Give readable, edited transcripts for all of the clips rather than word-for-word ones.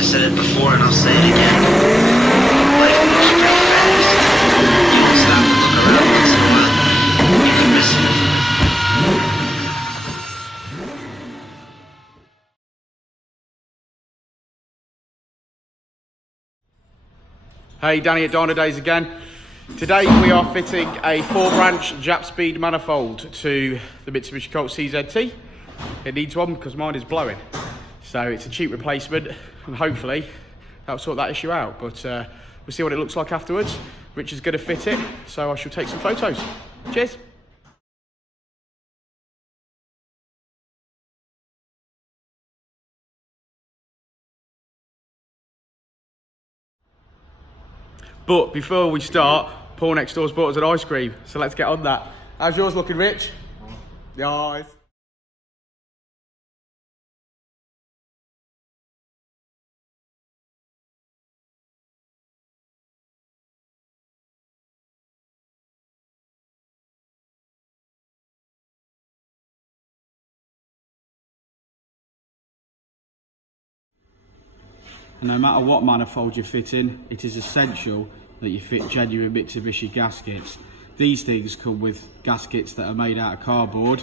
I said it before and I'll say it again. Life moves pretty fast. You won't stop and look around once in a while. You can miss it. Hey, Danny at Dynodaze again. Today we are fitting a 4-branch Jap speed manifold to the Mitsubishi Colt CZT. It needs one because mine is blowing. So it's a cheap replacement and hopefully that'll sort that issue out. But we'll see what it looks like afterwards. Rich is going to fit it, so I shall take some photos. Cheers. But before we start, Paul next door's bought us an ice cream, so let's get on that. How's yours looking, Rich? Nice. No matter what manifold you fit in, it is essential that you fit genuine Mitsubishi gaskets. These things come with gaskets that are made out of cardboard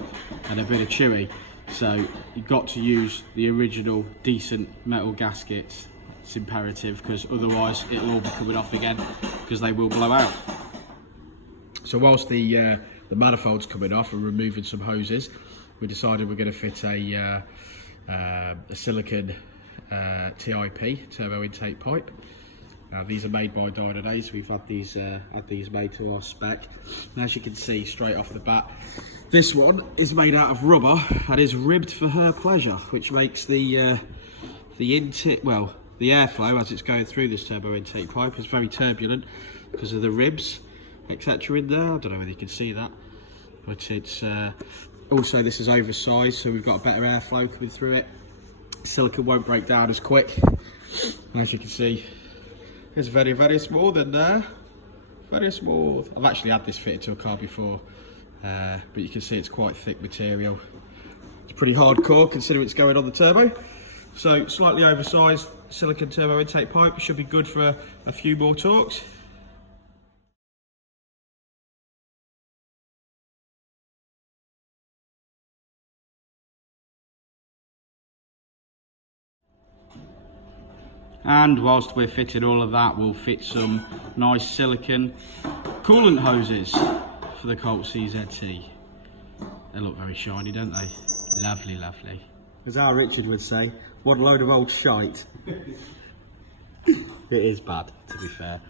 and a bit of chewy, so you've got to use the original decent metal gaskets. It's imperative, because otherwise it'll all be coming off again because they will blow out. So whilst the manifold's coming off and removing some hoses, we decided we're going to fit a silicon TIP, turbo intake pipe. Now these are made by Dynodaze. We've had these made to our spec. And as you can see straight off the bat, this one is made out of rubber and is ribbed for her pleasure, which makes the airflow as it's going through this turbo intake pipe is very turbulent because of the ribs, etc. in there. I don't know whether you can see that, but it's also, this is oversized, so we've got a better airflow coming through it. Silicon won't break down as quick, and as you can see, it's very, very smooth in there. Very smooth. I've actually had this fitted to a car before, but you can see it's quite thick material. It's pretty hardcore considering it's going on the turbo. So slightly oversized silicon turbo intake pipe should be good for a few more torques. And whilst we're fitting all of that, we'll fit some nice silicon coolant hoses for the Colt CZT. They look very shiny, don't they? Lovely, lovely. As our Richard would say, what a load of old shite. It is bad, to be fair.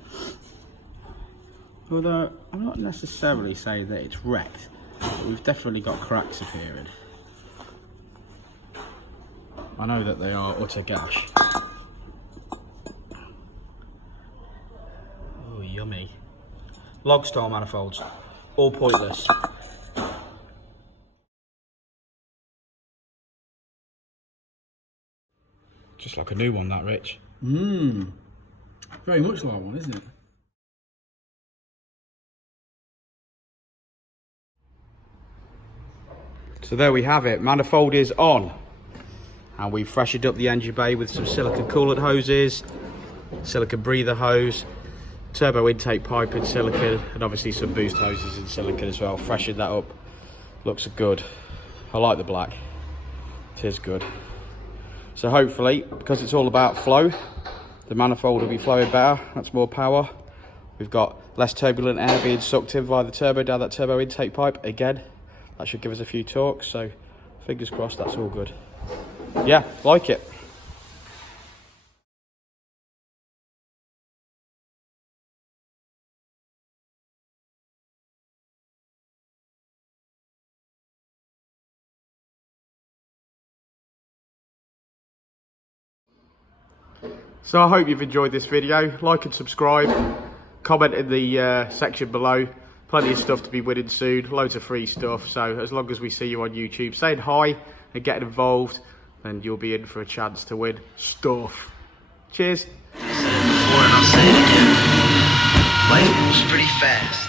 Although, I'm not necessarily saying that it's wrecked, but we've definitely got cracks appearing. I know that they are utter gash. Yummy. Log style manifolds, all pointless. Just like a new one, that, Rich. Very much like one, isn't it? So there we have it, manifold is on. And we've freshened up the engine bay with some silicon coolant hoses, silicon breather hose, turbo intake pipe in silicon, and obviously some boost hoses in silicon as well. Freshened that up, looks good. I like the black, it is good. So hopefully, because it's all about flow, the manifold will be flowing better. That's more power. We've got less turbulent air being sucked in via the turbo down that turbo intake pipe. Again, that should give us a few torques, so fingers crossed that's all good. Yeah, like it. So I hope you've enjoyed this video. Like and subscribe, comment in the section below. Plenty of stuff to be winning soon, loads of free stuff. So as long as we see you on YouTube saying hi and getting involved, then you'll be in for a chance to win stuff. Cheers. I said it before and I'll say it again. Life moves pretty fast.